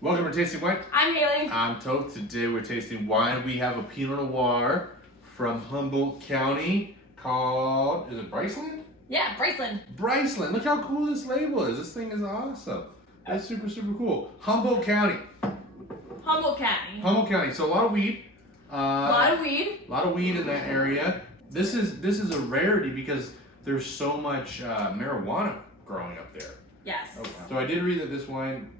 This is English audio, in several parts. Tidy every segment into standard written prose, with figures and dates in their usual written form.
Welcome to Tasting Wine. I'm Haley. I'm Toph. Today we're tasting wine. We have a Pinot Noir from Humboldt County called, is it Briceland? Yeah, Briceland. Briceland. Look how cool this label is. This thing is awesome. That's super, super cool. Humboldt County. Humboldt County. Humboldt County. So a lot of weed. A lot of weed. A lot of weed in that area. This is a rarity because there's so much marijuana growing up there. Yes. Oh, wow. So I did read that this wine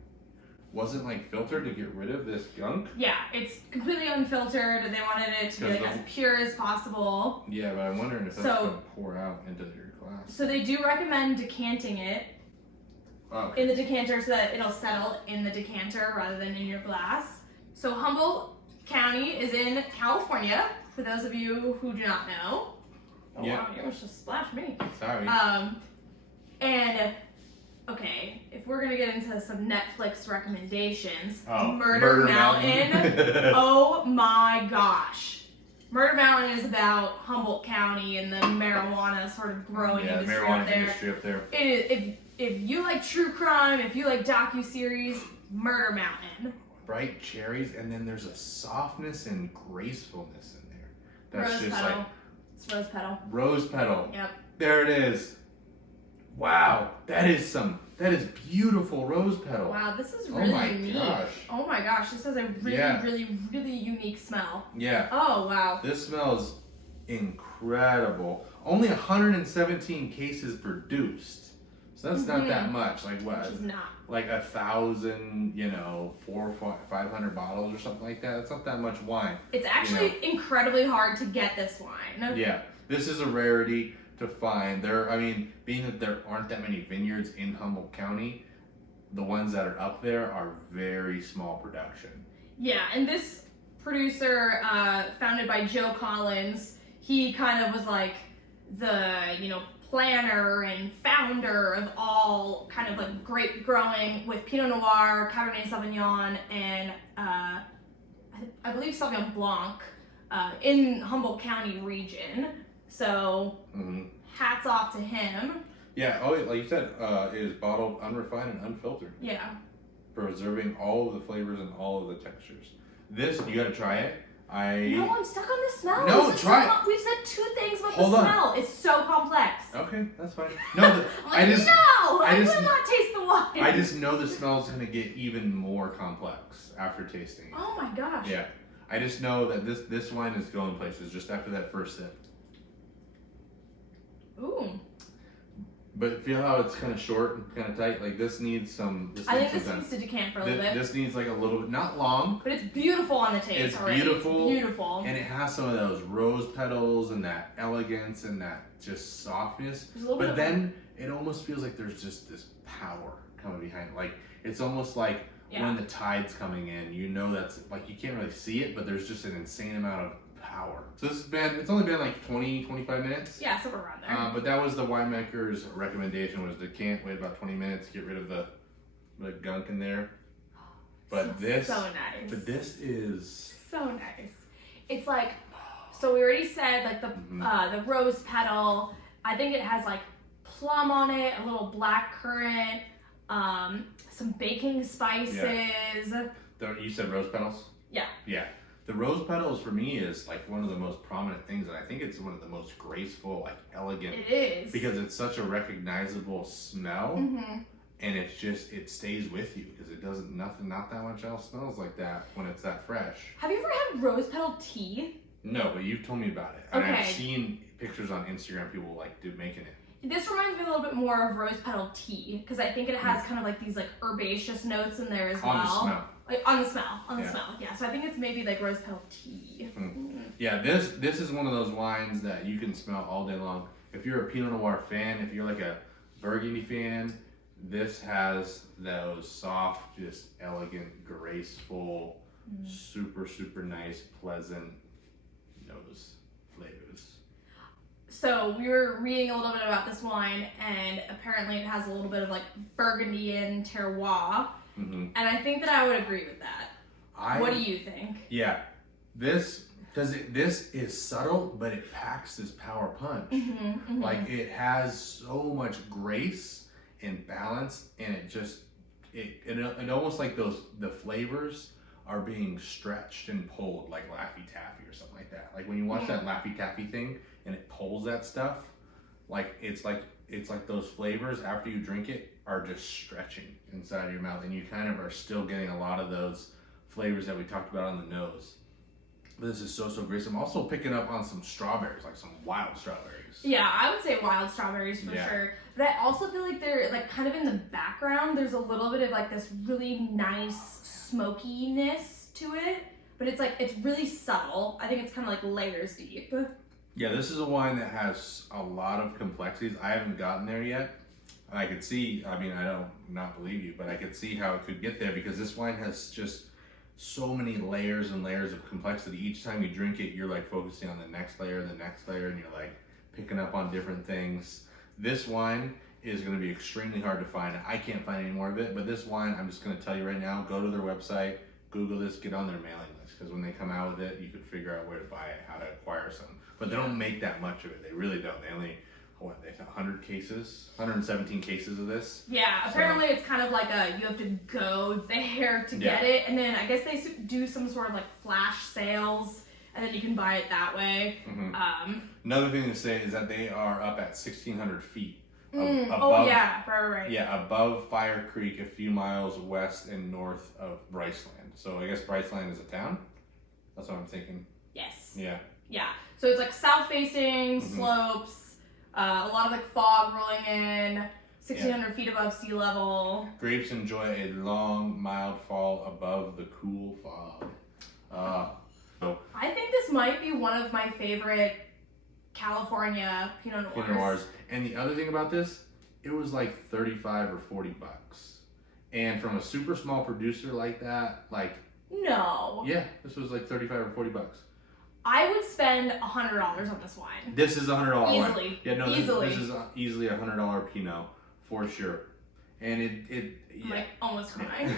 wasn't like filtered to get rid of this gunk. Yeah, it's completely unfiltered. They wanted it to be like as pure as possible. Yeah, but I'm wondering if that's going to pour out into your glass. So they do recommend decanting it in the decanter so that it'll settle in the decanter rather than in your glass. So Humboldt County is in California, for those of you who do not know. Oh yeah. Wow, you almost just splashed me. Sorry. And okay, if we're gonna get into some Netflix recommendations, Oh, Murder Mountain. Oh my gosh. Murder Mountain is about Humboldt County and the marijuana sort of growing industry marijuana up there. industry up there. It is, if you like true crime, if you like docuseries, Murder Mountain. Bright cherries, and then there's a softness and gracefulness in there. That's Rose just petal. like It's rose petal. rose petal. Yep. There it is. Wow, that is beautiful rose petal. Wow, this is really unique. Gosh. Oh my gosh, this has a really unique smell. Yeah. Oh wow. This smells incredible. Only 117 cases produced. So that's not that much. Like what? Which is not. Like 1,000, 500 bottles or something like that. That's not that much wine. It's actually incredibly hard to get this wine. Yeah, this is a rarity to find. Being that there aren't that many vineyards in Humboldt County, the ones that are up there are very small production. Yeah, and this producer, founded by Joe Collins, he kind of was like the, planner and founder of all kind of like grape growing with Pinot Noir, Cabernet Sauvignon, and I believe Sauvignon Blanc in Humboldt County region. So hats off to him. Yeah, like you said, it is bottled unrefined and unfiltered. Yeah. Preserving all of the flavors and all of the textures. This, you gotta try it. No, I'm stuck on the smell. No, try it. We've said two things about Hold the on. smell. It's so complex. Okay, that's fine. No, I will not taste the wine. I just know the smell's gonna get even more complex after tasting it. Oh my gosh. Yeah, I just know that this wine is going places just after that first sip. Ooh. But feel how it's kind of short and kind of tight? Like this needs some. I think this needs to decant for a little bit. This needs like a little bit, not long. But it's beautiful on the taste It's already. beautiful. It's beautiful. And it has some of those rose petals and that elegance and that just softness. But then it almost feels like there's just this power coming behind it. Like it's almost like when the tide's coming in, that's like you can't really see it, but there's just an insane amount of power. So it's only been like 20-25 minutes. Yeah, somewhere around there. But that was the winemaker's recommendation, was decant, wait about 20 minutes, get rid of the gunk in there. But so nice. But this is so nice. It's like, so we already said like the rose petal. I think it has like plum on it, a little black currant, some baking spices. Yeah. You said rose petals? Yeah. Yeah. The rose petals for me is like one of the most prominent things, and I think it's one of the most graceful, like elegant. It is. Because it's such a recognizable smell, and it stays with you because it doesn't, not that much else smells like that when it's that fresh. Have you ever had rose petal tea? No, but you've told me about it. Okay. And I've seen pictures on Instagram, people making it. This reminds me a little bit more of rose petal tea because I think it has kind of like these like herbaceous notes in there as well. On the smell. Like on the smell. Yeah. So I think it's maybe like rose petal tea. Yeah, this is one of those wines that you can smell all day long. If you're a Pinot Noir fan, if you're like a Burgundy fan, this has those soft, just elegant, graceful, super, super nice, pleasant nose flavors. So we were reading a little bit about this wine, and apparently it has a little bit of like Burgundian terroir. And I think that I would agree with that. What do you think? Yeah, this is subtle, but it packs this power punch. Like it has so much grace and balance, and it just it almost like the flavors are being stretched and pulled like Laffy Taffy or something like that. Like when you watch that Laffy Taffy thing and it pulls that stuff, it's like those flavors after you drink it are just stretching inside of your mouth, and you kind of are still getting a lot of those flavors that we talked about on the nose. But this is so great. I'm also picking up on some strawberries, like some wild strawberries. Yeah, I would say wild strawberries for sure. But I also feel like they're like kind of in the background. There's a little bit of like this really nice smokiness to it, but it's really subtle. I think it's kind of like layers deep. Yeah, this is a wine that has a lot of complexities. I haven't gotten there yet. I could see, I mean, I don't not believe you, but I could see how it could get there because this wine has just so many layers and layers of complexity. Each time you drink it, you're like focusing on the next layer, and you're like picking up on different things. This wine is going to be extremely hard to find. I can't find any more of it, but this wine, I'm just going to tell you right now, go to their website, Google this, get on their mailing list, because when they come out with it, you could figure out where to buy it, how to acquire some. But they don't make that much of it. They really don't. They only, they have 100 cases, 117 cases of this. Yeah, apparently it's kind of like you have to go there to get it, and then I guess they do some sort of like flash sales, and then you can buy it that way. Another thing to say is that they are up at 1,600 feet. Above, right. Yeah, above Fire Creek, a few miles west and north of Briceland. So I guess Briceland is a town? That's what I'm thinking. Yes. Yeah. Yeah, so it's like south-facing slopes, a lot of like fog rolling in, 1,600 feet above sea level. Grapes enjoy a long, mild fall above the cool fog. I think this might be one of my favorite California Pinot Noirs. Pinot Noirs. And the other thing about this, it was like 35 or 40 bucks. And from a super small producer like that, No. Yeah, this was like 35 or 40 bucks. I would spend $100 on this wine. This is a $100 wine. Easily. Yeah, no, Easily. This is easily a $100 Pinot for sure. And I'm like almost crying.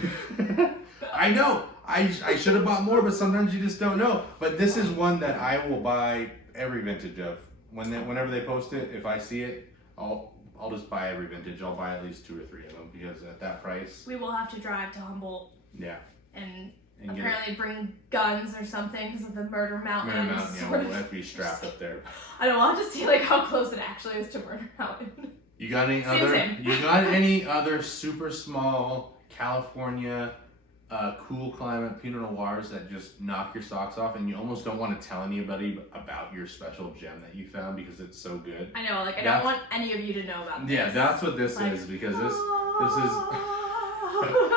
I know. I should have bought more, but sometimes you just don't know. But this is one that I will buy every vintage of. Whenever they post it, if I see it, I'll just buy every vintage. I'll buy at least 2 or 3 of them because at that price. We will have to drive to Humboldt. Yeah. And apparently bring guns or something because of the Murder Mountain. Murder Mountain, yeah, we'll have to be strapped up there. I don't want to see how close it actually is to Murder Mountain. You got any other super small California cool climate Pinot Noirs that just knock your socks off and you almost don't want to tell anybody about your special gem that you found because it's so good? I know, I don't want any of you to know about this. Yeah, that's what this is because this is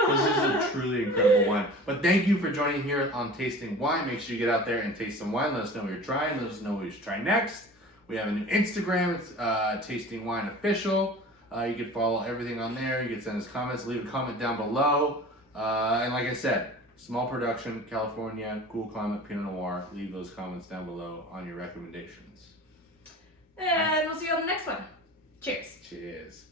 this is a truly incredible wine. But thank you for joining here on Tasting Wine. Make sure you get out there and taste some wine. Let us know what you're trying. Let us know what you should try next. We have a new Instagram. It's Tasting Wine Official. You can follow everything on there. You can send us comments. Leave a comment down below. And like I said, small production, California, cool climate, Pinot Noir. Leave those comments down below on your recommendations. And we'll see you on the next one. Cheers. Cheers.